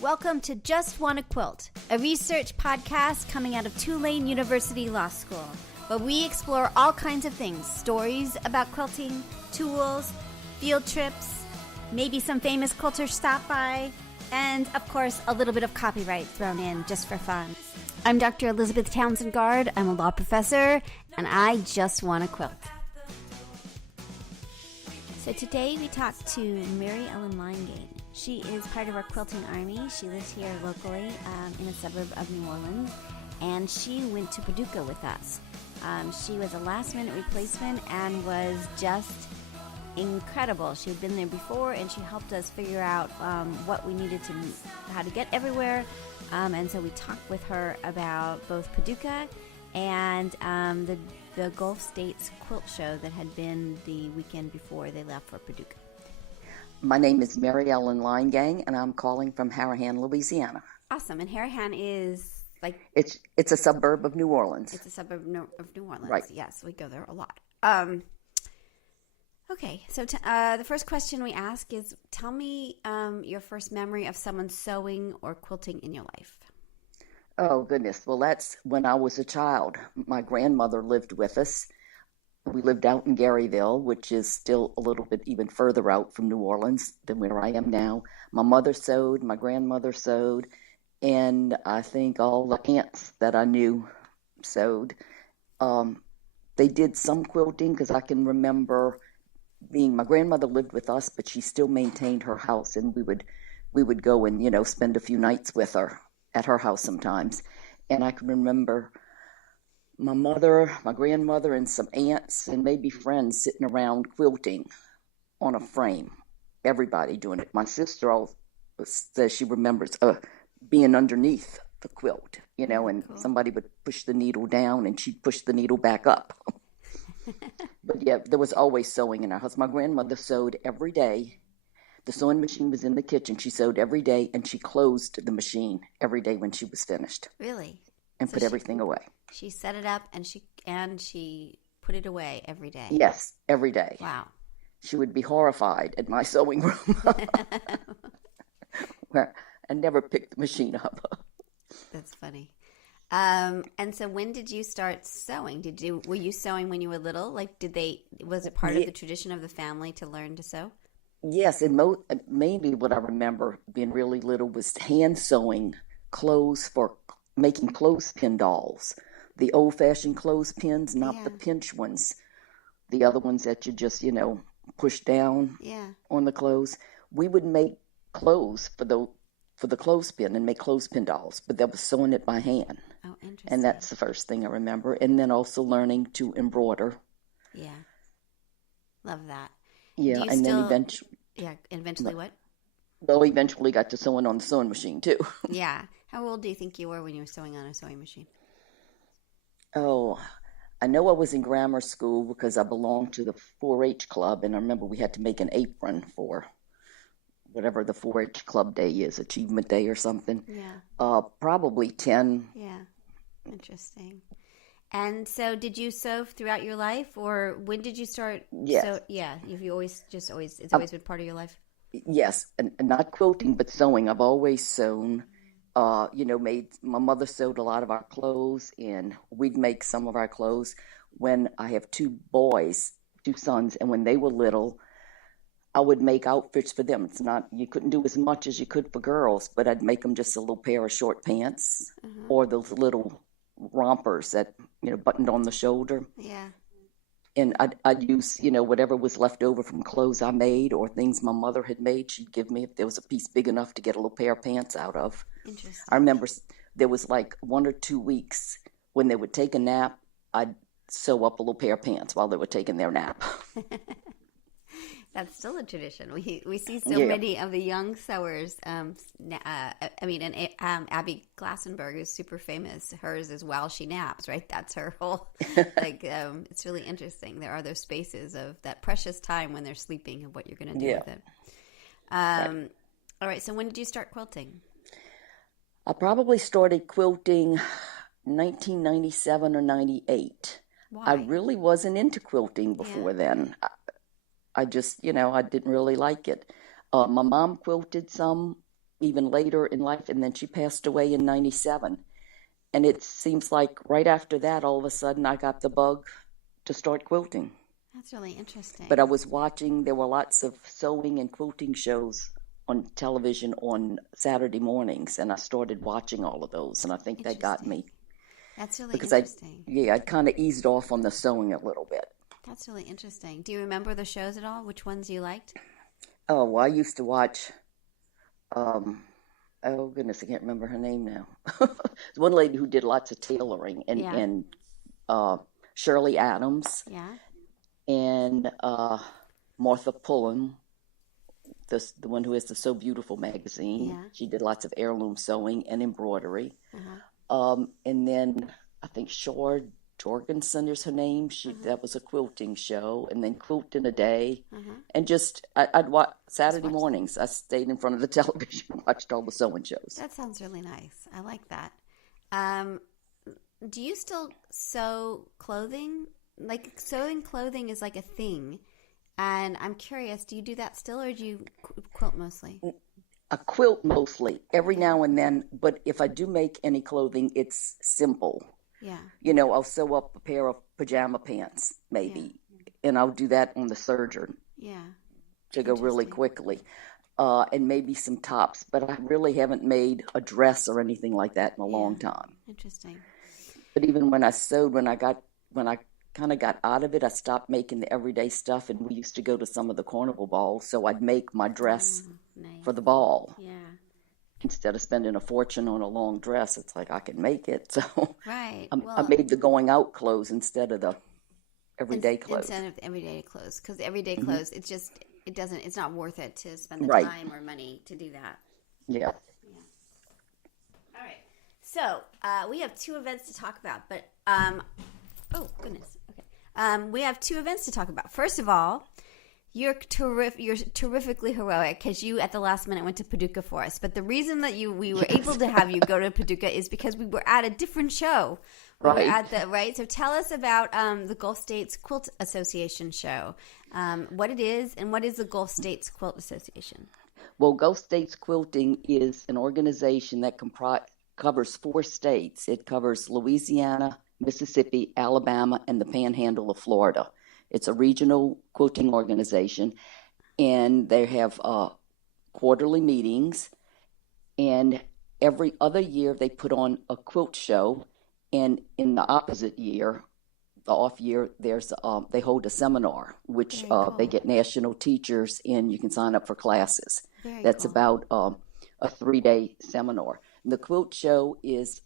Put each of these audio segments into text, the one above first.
Welcome to Just Wanna Quilt, a research podcast coming out of Tulane University Law School, where we explore all kinds of things, stories about quilting, tools, field trips, maybe some famous quilters stop by, and, of course, a little bit of copyright thrown in just for fun. I'm Dr. Elizabeth Townsend Guard. I'm a law professor, and I just wanna quilt. So today we talked to Mary Ellen Leingang. She is part of our quilting army. She lives here locally in a suburb of New Orleans, and she went to Paducah with us. She was a last-minute replacement and was just incredible. She had been there before, and she helped us figure out what we needed to, how to get everywhere. And so we talked with her about both Paducah and the Gulf States Quilt Show that had been the weekend before they left for Paducah. My name is Mary Ellen Leingang, and I'm calling from Harahan, Louisiana. Awesome. And Harahan is like... It's a suburb of New Orleans. It's a suburb of New Orleans. Right. Yes, we go there a lot. Okay, so the first question we ask is, tell me your first memory of someone sewing or quilting in your life. Oh, goodness. Well, that's when I was a child. My grandmother lived with us. We lived out in Garyville, which is still a little bit even further out from New Orleans than where I am now. My mother sewed, my grandmother sewed, and I think all the aunts that I knew sewed. They did some quilting because I can remember my grandmother lived with us, but she still maintained her house, and we would go and, spend a few nights with her at her house sometimes. And I can remember my mother, my grandmother, and some aunts and maybe friends sitting around quilting on a frame. Everybody doing it. My sister always says she remembers being underneath the quilt, and cool. Somebody would push the needle down and she'd push the needle back up. But yeah, there was always sewing in our house. My grandmother sewed every day. The sewing machine was in the kitchen. She sewed every day, and she closed the machine every day when she was finished. Really? And put everything away. She set it up and she put it away every day. Yes, every day. Wow. She would be horrified at my sewing room, where I never picked the machine up. That's funny. And so when did you start sewing? Were you sewing when you were little? Was it part of the tradition of the family to learn to sew? Yes, and maybe what I remember being really little was hand sewing clothes for making clothespin dolls. The old-fashioned clothespins, not the pinch ones. The other ones that you just, push down on the clothes. We would make clothes for the clothespin and make clothespin dolls, but that was sewing it by hand. Oh, interesting. And that's the first thing I remember. And then also learning to embroider. Yeah. Love that. Yeah, and then eventually... Yeah, eventually what? Well, eventually got to sewing on the sewing machine, too. Yeah. How old do you think you were when you were sewing on a sewing machine? Oh, I know I was in grammar school because I belonged to the 4-H club, and I remember we had to make an apron for whatever the 4-H club day is, Achievement Day or something. Yeah. Probably 10. Yeah. Interesting. And so did you sew throughout your life, or when did you start? Yes. So, yeah. Have you always it's always been part of your life? Yes. And not quilting, but sewing. I've always sewn. My mother sewed a lot of our clothes, and we'd make some of our clothes. When I have 2 sons, and when they were little, I would make outfits for them. You couldn't do as much as you could for girls, but I'd make them just a little pair of short pants or those little rompers that, buttoned on the shoulder. Yeah. And I'd use, whatever was left over from clothes I made or things my mother had made. She'd give me if there was a piece big enough to get a little pair of pants out of. Interesting. I remember there was like 1 or 2 weeks when they would take a nap, I'd sew up a little pair of pants while they were taking their nap. That's still a tradition. We see so many of the young sewers. Abby Glassenberg is super famous. Hers is while she naps, right? That's her whole, it's really interesting. There are those spaces of that precious time when they're sleeping and what you're going to do with it. Right. All right. So when did you start quilting? I probably started quilting 1997 or 98. Why? I really wasn't into quilting before then. I just, I didn't really like it. My mom quilted some even later in life, and then she passed away in 97. And it seems like right after that, all of a sudden, I got the bug to start quilting. That's really interesting. But I was watching, there were lots of sewing and quilting shows on television on Saturday mornings, and I started watching all of those, and I think that got me. That's really because interesting. I'd kind of eased off on the sewing a little bit. That's really interesting. Do you remember the shows at all? Which ones you liked? Oh, well, I used to watch, oh goodness, I can't remember her name now. There's one lady who did lots of tailoring, and Shirley Adams. Yeah. And Martha Pullen, the one who has the So Beautiful magazine. Yeah. She did lots of heirloom sewing and embroidery. Uh-huh. And then I think Shore Jorgensen is her name. That was a quilting show. And then Quilt in a Day. And just, I'd watch Saturday mornings. I stayed in front of the television and watched all the sewing shows. That sounds really nice. I like that. Do you still sew clothing? Like, sewing clothing is like a thing. And I'm curious, do you do that still, or do you quilt mostly? I quilt mostly, every now and then. But if I do make any clothing, it's simple. Yeah. You know, I'll sew up a pair of pajama pants, maybe. Yeah. And I'll do that on the serger. Yeah. To go really quickly. And maybe some tops. But I really haven't made a dress or anything like that in a long time. Interesting. But even when I sewed, when I kind of got out of it, I stopped making the everyday stuff, and we used to go to some of the carnival balls, so I'd make my dress for the ball. Yeah. Instead of spending a fortune on a long dress, it's like I can make it. So right. I made the going out clothes instead of the everyday clothes. Instead of the everyday clothes, because the everyday clothes, it's not worth it to spend the time or money to do that. Yeah. All right. So we have two events to talk about, but oh goodness. Okay. We have two events to talk about. First of all, you're terrifically heroic because you at the last minute went to Paducah for us. But the reason that we were able to have you go to Paducah is because we were at a different show. Right. So tell us about the Gulf States Quilt Association show. What it is, and what is the Gulf States Quilt Association? Well, Gulf States Quilting is an organization that covers 4 states. It covers Louisiana, Mississippi, Alabama, and the Panhandle of Florida. It's a regional quilting organization, and they have quarterly meetings, and every other year they put on a quilt show, and in the opposite year, the off year, they hold a seminar, which they get national teachers, and you can sign up for classes. That's about a 3-day seminar. And the quilt show is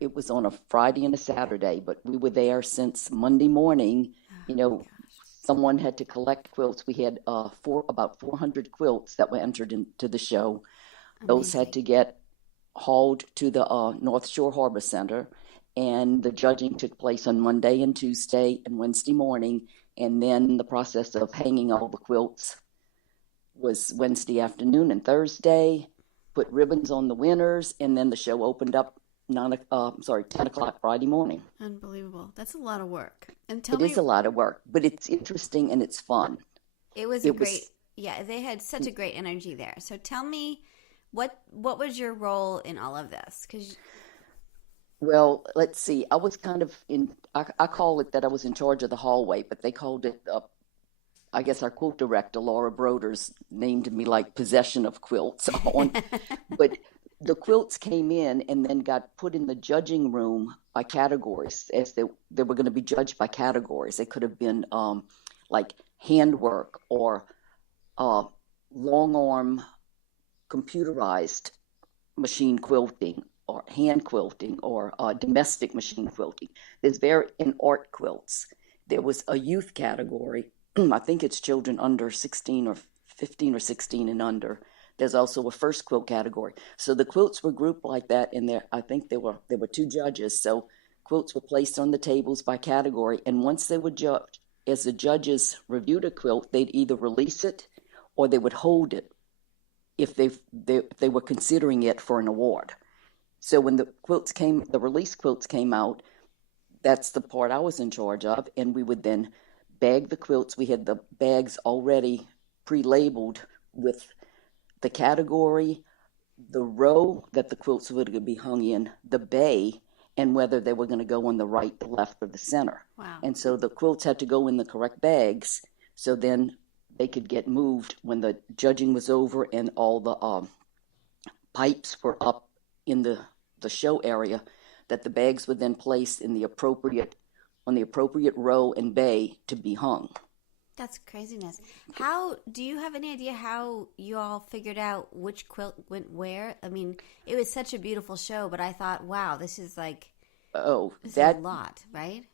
it was on a Friday and a Saturday, but we were there since Monday morning. You know, someone had to collect quilts. We had about 400 quilts that were entered into the show. Amazing. Those had to get hauled to the North Shore Harbor Center, and the judging took place on Monday and Tuesday and Wednesday morning, and then the process of hanging all the quilts was Wednesday afternoon and Thursday, put ribbons on the winners, and then the show opened up 10 o'clock Friday morning. Unbelievable. That's a lot of work. And it is a lot of work, but it's interesting and it's fun. It was they had such a great energy there. So tell me, what was your role in all of this? Well, let's see. I was kind of I call it that I was in charge of the hallway, but they called it, I guess our quilt director, Laura Broders, named me like possession of quilts. But the quilts came in and then got put in the judging room by categories, as they were going to be judged by categories. They could have been like handwork or long arm computerized machine quilting or hand quilting or domestic machine quilting. In art quilts. There was a youth category. I think it's children under 16 or 15 or 16 and under. There's also a first quilt category. So the quilts were grouped like that, and I think there were 2 judges. So quilts were placed on the tables by category, and once they were judged, as the judges reviewed a quilt, they'd either release it or they would hold it if they were considering it for an award. So when the release quilts came out, that's the part I was in charge of, and we would then bag the quilts. We had the bags already pre-labeled with the category, the row that the quilts were going to be hung in, the bay, and whether they were going to go on the right, the left, or the center. Wow. And so the quilts had to go in the correct bags, so then they could get moved when the judging was over and all the pipes were up in the show area, that the bags were then placed in the appropriate on the appropriate row and bay to be hung. That's craziness. How do you have any idea how you all figured out which quilt went where? I mean, it was such a beautiful show, but I thought, wow, this is like this is a lot, right?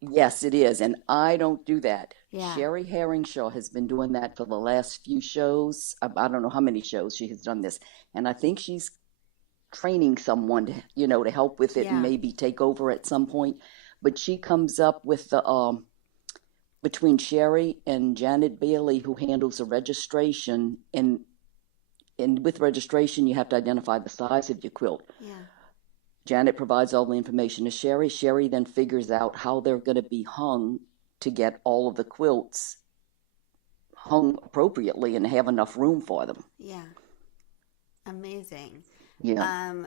Yes, it is, and I don't do that. Yeah. Sherry Herringshaw has been doing that for the last few shows. I don't know how many shows she has done this, and I think she's training someone to help with it and Yeah. maybe take over at some point. But she comes up with the between Sherry and Janet Bailey, who handles the registration, and with registration you have to identify the size of your quilt. Yeah. Janet provides all the information to Sherry. Sherry then figures out how they're going to be hung to get all of the quilts hung appropriately and have enough room for them. Yeah. Amazing. Yeah.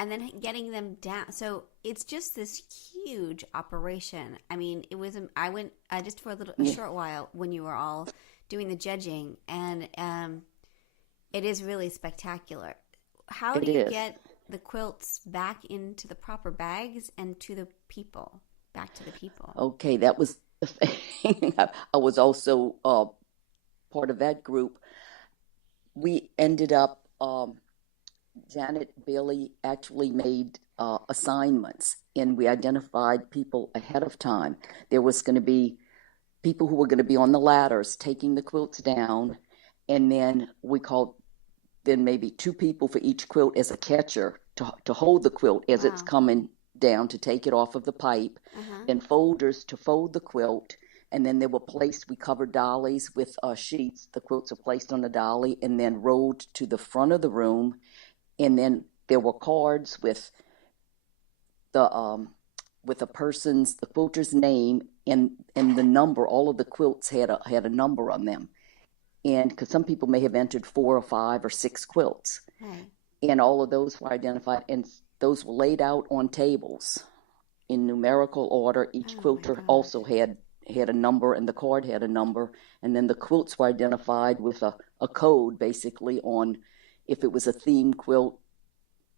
And then getting them down. So it's just this huge operation. I mean, it was. I went just for a short while when you were all doing the judging, and it is really spectacular. How do you get the quilts back into the proper bags and to the people, back to the people? Okay, that was the thing. I was also part of that group. We ended up. Janet Bailey actually made assignments, and we identified people ahead of time. There was going to be people who were going to be on the ladders taking the quilts down, and then we called then maybe two people for each quilt as a catcher to hold the quilt as it's coming down to take it off of the pipe, then folders to fold the quilt, and then they were placed, we covered dollies with sheets. The quilts are placed on a dolly and then rolled to the front of the room. And then there were cards with a person's, the quilter's name and the number. All of the quilts had a number on them, and because some people may have entered 4 or 5 or 6 quilts, and all of those were identified, and those were laid out on tables in numerical order. Each quilter also had a number, and the card had a number, and then the quilts were identified with a code basically on. If it was a theme quilt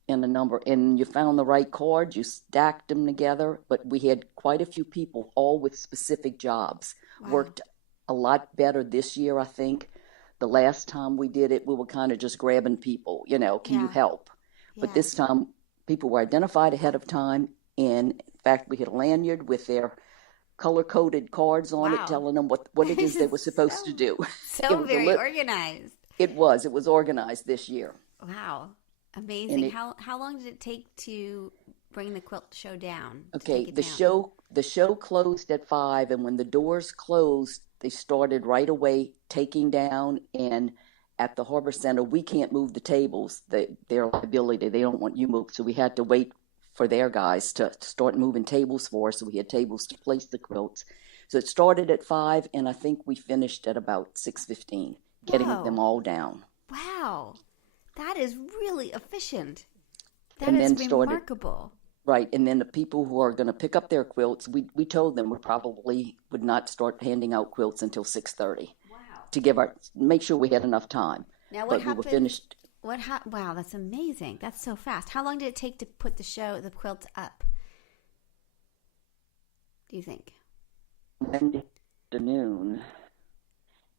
and a number, and you found the right card, you stacked them together. But we had quite a few people, all with specific jobs. Wow. Worked a lot better this year, I think. The last time we did it, we were kind of just grabbing people, can you help? Yeah. But this time, people were identified ahead of time. And in fact, we had a lanyard with their color-coded cards on it, telling them what it is they were supposed to do. So very organized. It was organized this year. Wow. Amazing. How long did it take to bring the quilt show down? Okay, the show closed at 5, and when the doors closed, they started right away taking down. And at the Harbor Center, we can't move the tables. Their liability, they don't want you moved. So we had to wait for their guys to start moving tables for us. So we had tables to place the quilts. So it started at 5, and I think we finished at about 6:15. Getting them all down. Wow. That is really efficient. That is remarkable. Right. And then the people who are going to pick up their quilts, we told them we probably would not start handing out quilts until 6:30. Wow. To make sure we had enough time. Now what happened? We were finished. Wow, that's amazing. That's so fast. How long did it take to put the quilts up? Do you think? Wednesday afternoon.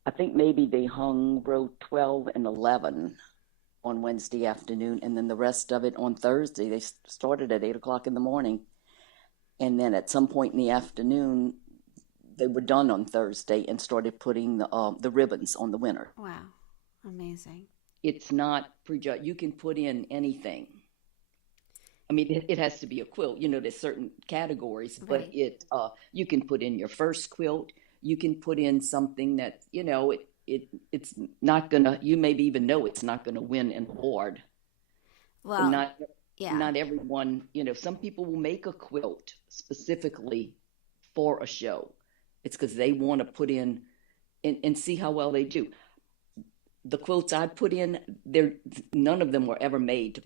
I think maybe they hung row 12 and 11 on Wednesday afternoon, and then the rest of it on Thursday. They started at 8 o'clock in the morning, and then at some point in the afternoon, they were done on Thursday and started putting the ribbons on the winner. Wow, amazing! It's not prejudged. You can put in anything. I mean, it has to be a quilt. There's certain categories, but you can put in your first quilt. You can put in something that, it's not going to, you maybe even know it's not going to win an award. Well, not everyone, some people will make a quilt specifically for a show. It's because they want to put in and see how well they do. The quilts I put in, there none of them were ever made